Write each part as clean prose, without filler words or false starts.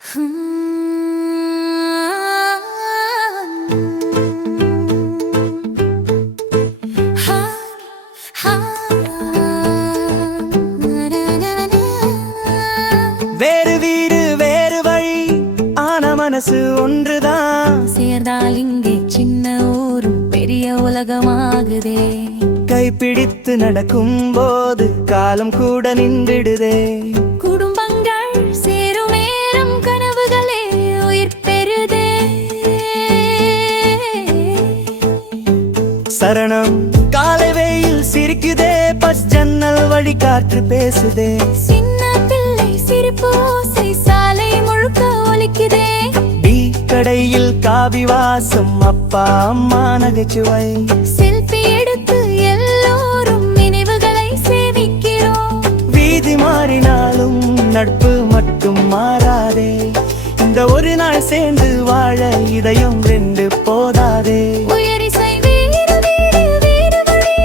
வேறு வீடு வேறு வழி ஆன மனசு ஒன்றுதான். சேர்ந்தால் இங்கே சின்ன ஊரும் பெரிய உலகமாகுதே. கைப்பிடித்து நடக்கும் போது காலம் கூட நின்றுடுதே. குடும்பங்கள் சேரும் நேரம் கனவுகளே உயிர் பெறுதே. சரணம் காலை வெயில் சிரிக்குதே. பஸ் ஜன்னல் வழி காற்று பேசுதே. சின்ன பிள்ளை சிரிப்பு ஓசை சாலை முழுக்க ஒலிக்குதே. டீ கடையில் காபி வாசம் அப்பா அம்மா நகைச்சுவை. செல்ஃபி எடுத்து எல்லோரும் நினைவுகளை சேமிக்கிறோம். வீதி மாறினாலும் நட்பு மட்டும் மாறாதே. இந்த ஒரு நாள் சேர்ந்து வாழ இதயம் ரெண்டு போதாதே. உயரிசை வேறு வீடு வேறு வழி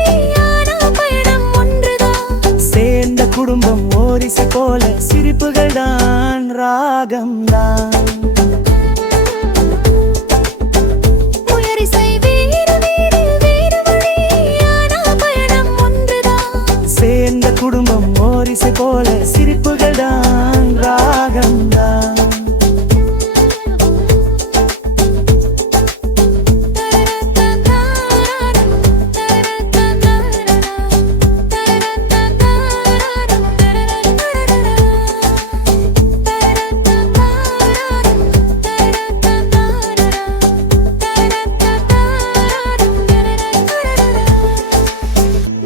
ஆனா பயணம் ஒன்றுதான். சேர்ந்த குடும்பம் ஓரிசை போல சிரிப்புகள் தான் ராகம் தான். உயரிசை வேறு வீடு வேறு வழி ஆனா பயணம் ஒன்றுதான். சேர்ந்த குடும்பம் ஓரிசை போல சிரிப்புகள் தான் ராகம் தான்.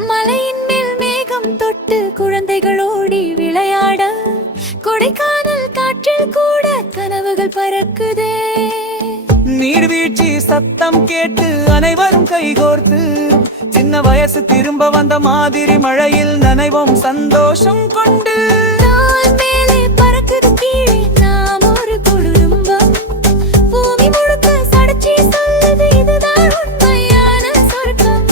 மலையின் மேல் மேகம் தொட்டு குழந்தைகள் ஓடி விளையாட, கொடைக்கானல் காற்றில் கூட கனவுகள் பறக்குதே. நீர்வீழ்ச்சி சத்தம் கேட்டு அனைவரும் கைகோர்த்து சின்ன வயசு திரும்ப வந்த மாதிரி மழையில் நனைவோம் சந்தோஷம் கொண்டு. நாள் மேலே பறக்குது கீழே நாம் ஒரு குடும்பம். பூமி முழுக்க சடச்சி சொல்லுது இதுதான் உண்மையான சொர்க்கம்.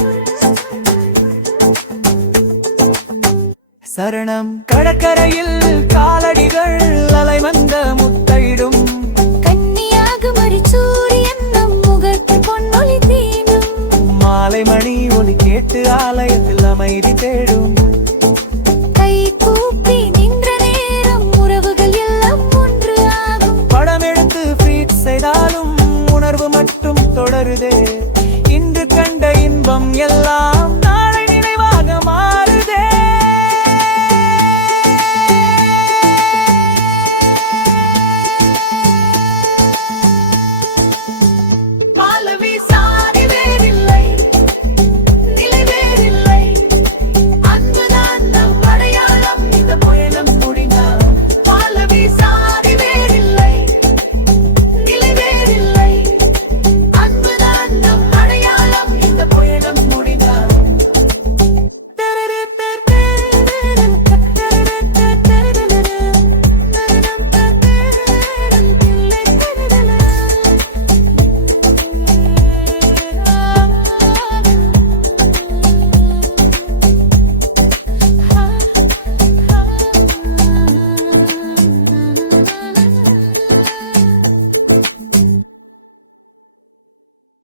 சரணம் கடற்கரையில் காலடிகள் அலைமந்த முத்தையிடும். கன்னியாகுமரி சூரியன் நம் முகத்தில் பொன்னொளி தீண்டும். மாலை மணி ஒலி கேட்டு ஆலயத்தில் அமைதி தேடும். கை கூப்பி நின்ற நேரம் உறவுகள் எல்லாம் ஒன்று ஆகும். படம் எடுத்து ஃபீட் செய்தாலும் உணர்வு மட்டும் தொடருதே.